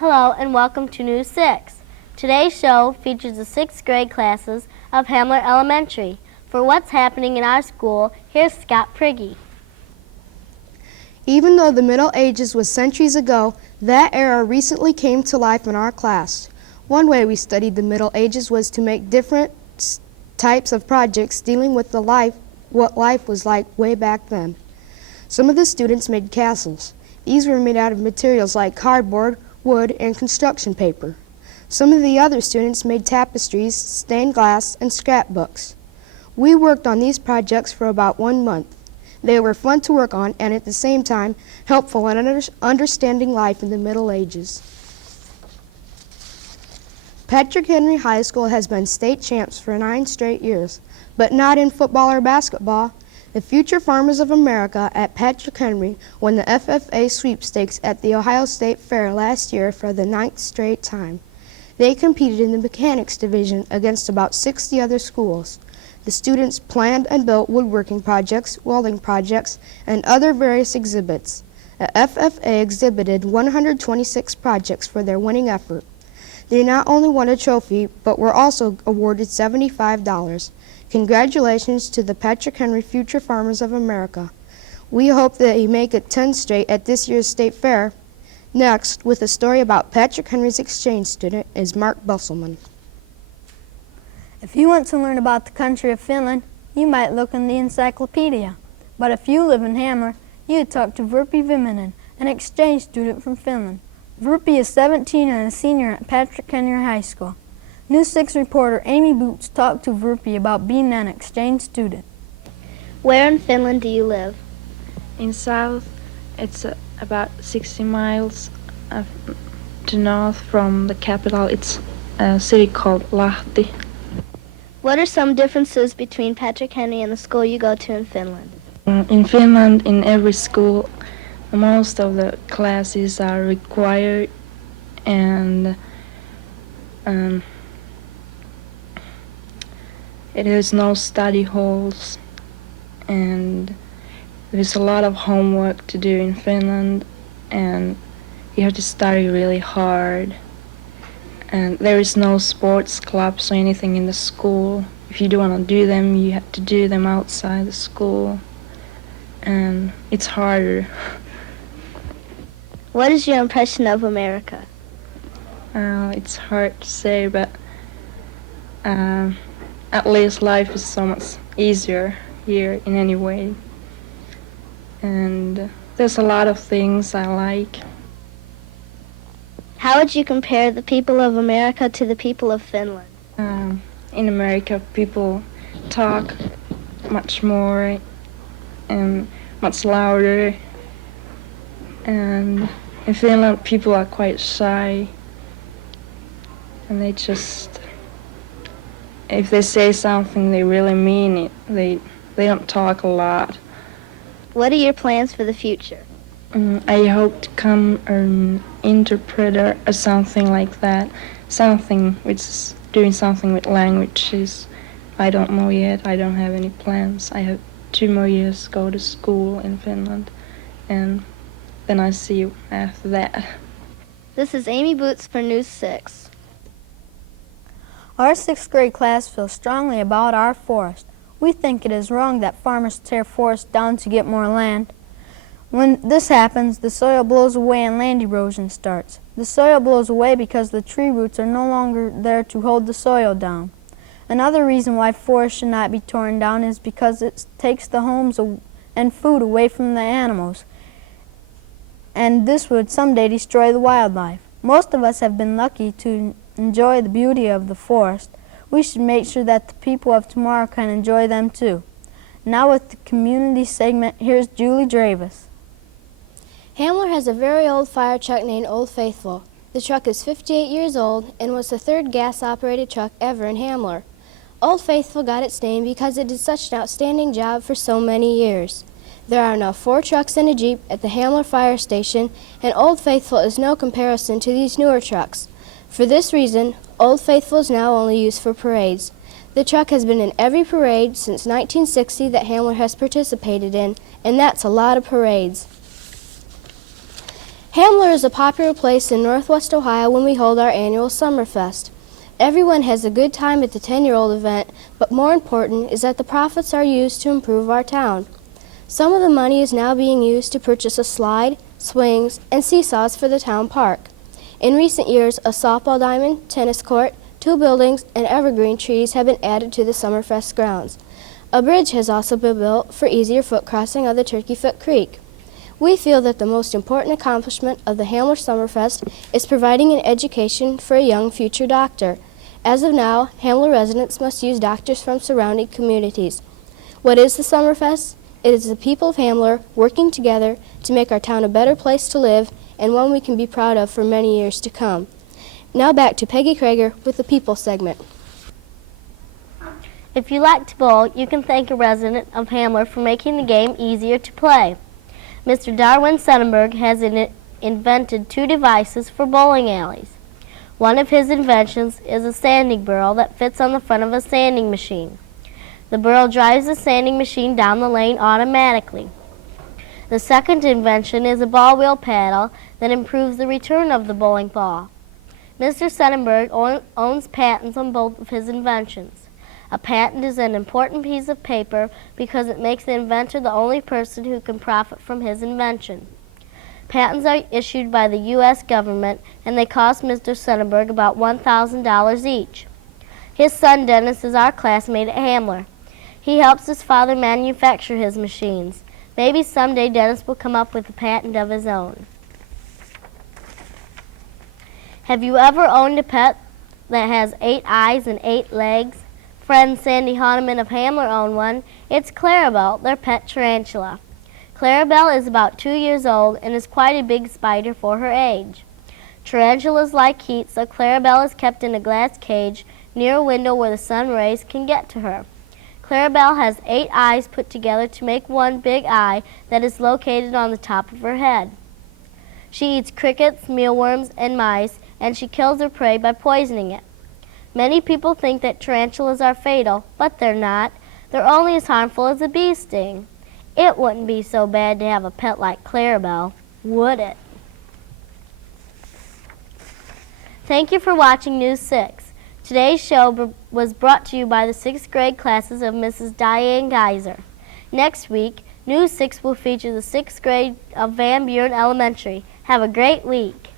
Hello and welcome to News 6. Today's show features the 6th grade classes of Hamler Elementary. For what's happening in our school, here's Scott Prigge. Even though the Middle Ages was centuries ago, that era recently came to life in our class. One way we studied the Middle Ages was to make different types of projects dealing with what life was like way back then. Some of the students made castles. These were made out of materials like cardboard, wood, and construction paper. Some of the other students made tapestries, stained glass, and scrapbooks. We worked on these projects for about 1 month. They were fun to work on and at the same time helpful in understanding life in the Middle Ages. Patrick Henry High School has been state champs for 9 straight years, but not in football or basketball. The Future Farmers of America at Patrick Henry won the FFA sweepstakes at the Ohio State Fair last year for the 9th straight time. They competed in the mechanics division against about 60 other schools. The students planned and built woodworking projects, welding projects, and other various exhibits. The FFA exhibited 126 projects for their winning effort. They not only won a trophy, but were also awarded $75. Congratulations to the Patrick Henry Future Farmers of America. We hope that you make it 10 straight at this year's state fair. Next, with a story about Patrick Henry's exchange student, is Mark Busselman. If you want to learn about the country of Finland, you might look in the encyclopedia. But if you live in Hamler, you talk to Virpi Viminen, an exchange student from Finland. Virpi is 17 and a senior at Patrick Henry High School. News 6 reporter Amy Boots talked to Virpi about being an exchange student. Where in Finland do you live? In south, it's about 60 miles to north from the capital. It's a city called Lahti. What are some differences between Patrick Henry and the school you go to in Finland? In Finland, in every school, most of the classes are required, and there's no study halls, and there's a lot of homework to do in Finland, and you have to study really hard. And there is no sports clubs or anything in the school. If you don't want to do them, you have to do them outside the school, and it's harder. What is your impression of America? It's hard to say, but at least life is so much easier here in any way. And there's a lot of things I like. How would you compare the people of America to the people of Finland? In America, people talk much more and much louder. And in Finland, people are quite shy. And they just, if they say something, they really mean it. They don't talk a lot. What are your plans for the future? I hope to become an interpreter or something like that. Something which is doing something with languages. I don't know yet. I don't have any plans. I have 2 more years to go to school in Finland, and then I see you after that. This is Amy Boots for News 6. Our 6th grade class feels strongly about our forest. We think it is wrong that farmers tear forests down to get more land. When this happens, the soil blows away and land erosion starts. The soil blows away because the tree roots are no longer there to hold the soil down. Another reason why forests should not be torn down is because it takes the homes and food away from the animals, and this would someday destroy the wildlife. Most of us have been lucky to enjoy the beauty of the forest. We should make sure that the people of tomorrow can enjoy them too. Now with the community segment, here's Julie Dravis. Hamler has a very old fire truck named Old Faithful. The truck is 58 years old and was the 3rd gas-operated truck ever in Hamler. Old Faithful got its name because it did such an outstanding job for so many years. There are now 4 trucks and a Jeep at the Hamler Fire Station, and Old Faithful is no comparison to these newer trucks. For this reason, Old Faithful is now only used for parades. The truck has been in every parade since 1960 that Hamler has participated in, and that's a lot of parades. Hamler is a popular place in Northwest Ohio when we hold our annual Summerfest. Everyone has a good time at the 10-year-old event, but more important is that the profits are used to improve our town. Some of the money is now being used to purchase a slide, swings, and seesaws for the town park. In recent years, a softball diamond, tennis court, 2 buildings, and evergreen trees have been added to the Summerfest grounds. A bridge has also been built for easier foot crossing of the Turkeyfoot Creek. We feel that the most important accomplishment of the Hamler Summerfest is providing an education for a young future doctor. As of now, Hamler residents must use doctors from surrounding communities. What is the Summerfest? It is the people of Hamler working together to make our town a better place to live and one we can be proud of for many years to come. Now back to Peggy Krager with the People segment. If you like to bowl, you can thank a resident of Hamler for making the game easier to play. Mr. Darwin Sonnenberg has invented 2 devices for bowling alleys. One of his inventions is a sanding burl that fits on the front of a sanding machine. The burl drives the sanding machine down the lane automatically. The second invention is a ball wheel paddle that improves the return of the bowling ball. Mr. Sonnenberg owns patents on both of his inventions. A patent is an important piece of paper because it makes the inventor the only person who can profit from his invention. Patents are issued by the U.S. government, and they cost Mr. Sonnenberg about $1,000 each. His son Dennis is our classmate at Hamler. He helps his father manufacture his machines. Maybe someday Dennis will come up with a patent of his own. Have you ever owned a pet that has 8 eyes and 8 legs? Friend Sandy Hahnemann of Hamler owned one. It's Clarabelle, their pet tarantula. Clarabelle is about 2 years old and is quite a big spider for her age. Tarantulas like heat, so Clarabelle is kept in a glass cage near a window where the sun rays can get to her. Clarabelle has 8 eyes put together to make one big eye that is located on the top of her head. She eats crickets, mealworms, and mice, and she kills her prey by poisoning it. Many people think that tarantulas are fatal, but they're not. They're only as harmful as a bee sting. It wouldn't be so bad to have a pet like Clarabelle, would it? Thank you for watching News 6. Today's show was brought to you by the 6th grade classes of Mrs. Diane Geiser. Next week, News 6 will feature the 6th grade of Van Buren Elementary. Have a great week.